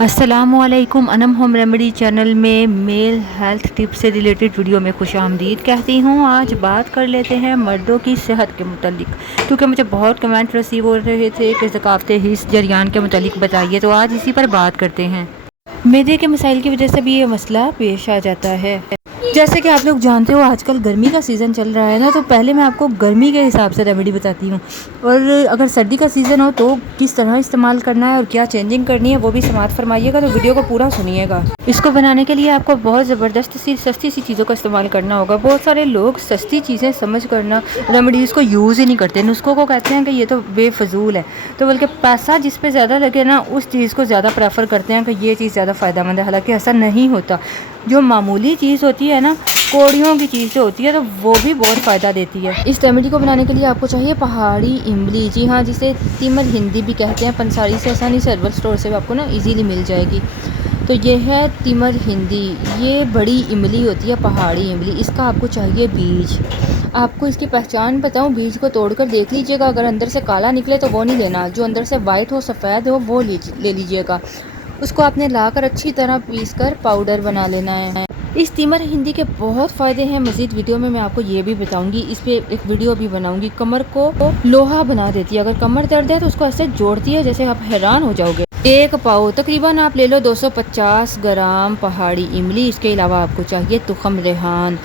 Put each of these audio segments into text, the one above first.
अस्सलामुअलैकुम Anam home remedy channel में mail health tips से रिलेटेड वीडियो में खुशामदीद कहती हूँ। आज बात कर लेते हैं मर्दों की सेहत के मुतालिक, क्योंकि मुझे बहुत कमेंट रिसीव हो रहे थे कि ज़कावत हिस्स जरियान के मुतालिक बताइए, तो आज इसी पर बात करते हैं। मैदे के मसाइल की वजह से भी ये मसला पेश आ जाता है। जैसे कि आप लोग जानते हो आजकल गर्मी का सीज़न चल रहा है ना, तो पहले मैं आपको गर्मी के हिसाब से रेमेडी बताती हूँ, और अगर सर्दी का सीज़न हो तो किस तरह इस्तेमाल करना है और क्या चेंजिंग करनी है वो भी समाप्त फरमाइएगा। तो वीडियो को पूरा सुनिएगा। इसको बनाने के लिए आपको बहुत ज़बरदस्त सी सस्ती सी चीज़ों का इस्तेमाल करना होगा। बहुत सारे लोग सस्ती चीज़ें समझ करना रेमेडीज़ को यूज़ ही नहीं करते, नुस्खों को कहते हैं कि ये तो बेफजूल है, तो बल्कि पैसा जिस पे ज़्यादा लगे ना उस चीज़ को ज़्यादा प्रेफर करते हैं कि ये चीज़ ज़्यादा फ़ायदेमंद है। हालांकि ऐसा नहीं होता। जो मामूली चीज़ होती है ना, कौड़ियों की चीज़ जो होती है, तो वो भी बहुत फ़ायदा देती है। इस रेमेडी को बनाने के लिए आपको चाहिए पहाड़ी इमली। जी हाँ, जिसे तिमर हिंदी भी कहते हैं। पंसारी से आसानी से हर्बल स्टोर से आपको ना इजीली मिल जाएगी। तो ये है तिमर हिंदी। ये बड़ी इमली होती है, पहाड़ी इमली। इसका आपको चाहिए बीज। आपको इसकी पहचान बताऊं, बीज को तोड़कर देख लीजिएगा। अगर अंदर से काला निकले तो वो नहीं लेना, जो अंदर से वाइट हो, सफ़ेद हो, वो ले लीजिएगा। उसको आपने लाकर अच्छी तरह पीसकर पाउडर बना लेना है। इस तिमर हिंदी के बहुत फ़ायदे हैं। मज़ीद वीडियो में मैं आपको ये भी बताऊंगी। इस पे एक वीडियो भी बनाऊंगी। कमर को लोहा बना देती है। अगर कमर दर्द है तो उसको ऐसे जोड़ती है जैसे आप हैरान हो जाओगे। एक पाव तकरीबन आप ले लो 250 ग्राम पहाड़ी इमली। इसके अलावा आपको चाहिए तुखम रेहान।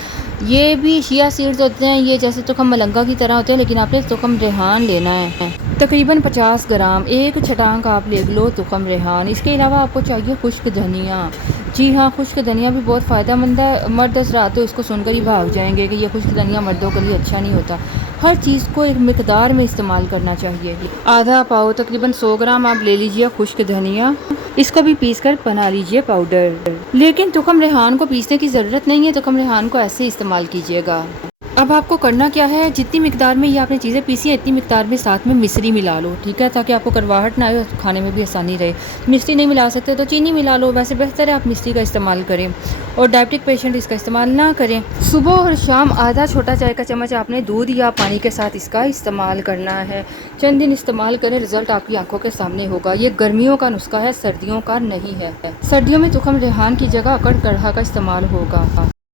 ये भी शिया सीड्स होते हैं, ये जैसे तुखम मलंगा की तरह होते हैं, लेकिन आपने तुखम रेहान लेना है। तकरीबन 50 ग्राम, एक छटांक आप ले लो तुखम रेहान। इसके अलावा आपको चाहिए खुश्क धनिया। जी हाँ, खुश्क धनिया भी बहुत फ़ायदेमंद है। मर्द हज़रात तो इसको सुनकर ही भाग जाएंगे कि ये खुश्क धनिया मर्दों के लिए अच्छा नहीं होता। हर चीज़ को एक मिकदार में इस्तेमाल करना चाहिए। आधा पाव तकरीबन 100 ग्राम आप ले लीजिए खुश्क धनिया। इसको भी पीस कर बना लीजिए पाउडर। लेकिन तुखम रेहान को पीसने की ज़रूरत नहीं है, तुखम रेहान को ऐसे इस्तेमाल कीजिएगा। अब आपको करना क्या है, जितनी मिकदार में ये आपने चीज़ें पीसी हैं इतनी मिकदार में साथ में मिश्री मिला लो, ठीक है, ताकि आपको करवाहट ना आए और खाने में भी आसानी रहे। मिश्री नहीं मिला सकते तो चीनी मिला लो, वैसे बेहतर है आप मिश्री का इस्तेमाल करें। और डायबिटिक पेशेंट इसका इस्तेमाल ना करें। सुबह और शाम आधा छोटा चाय का चम्मच आपने दूध या पानी के साथ इसका इस्तेमाल करना है। चंद दिन इस्तेमाल करें, रिजल्ट आपकी आंखों के सामने होगा। ये गर्मियों का नुस्खा है, सर्दियों का नहीं है। सर्दियों में तुखम रेहान की जगह अकड़ कढ़ा का इस्तेमाल होगा।